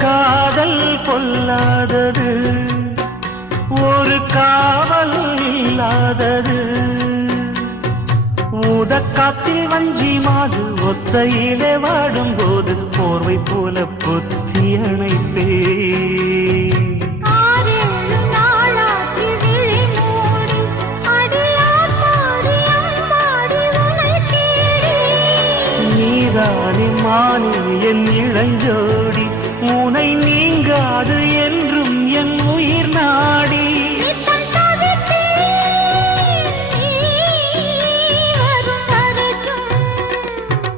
காதல் பொல்லாதது, ஒரு காவல் இல்லாதது. ஊதக்காத்தில் வஞ்சி மாது ஒத்தையிலே வாடும்போது போர்வை போல பொத்தி அணைப்பே. நீதானே மானே என் இளஞ்சோடி, உனை நீங்காது என்றும் என் உயிர் நாடி.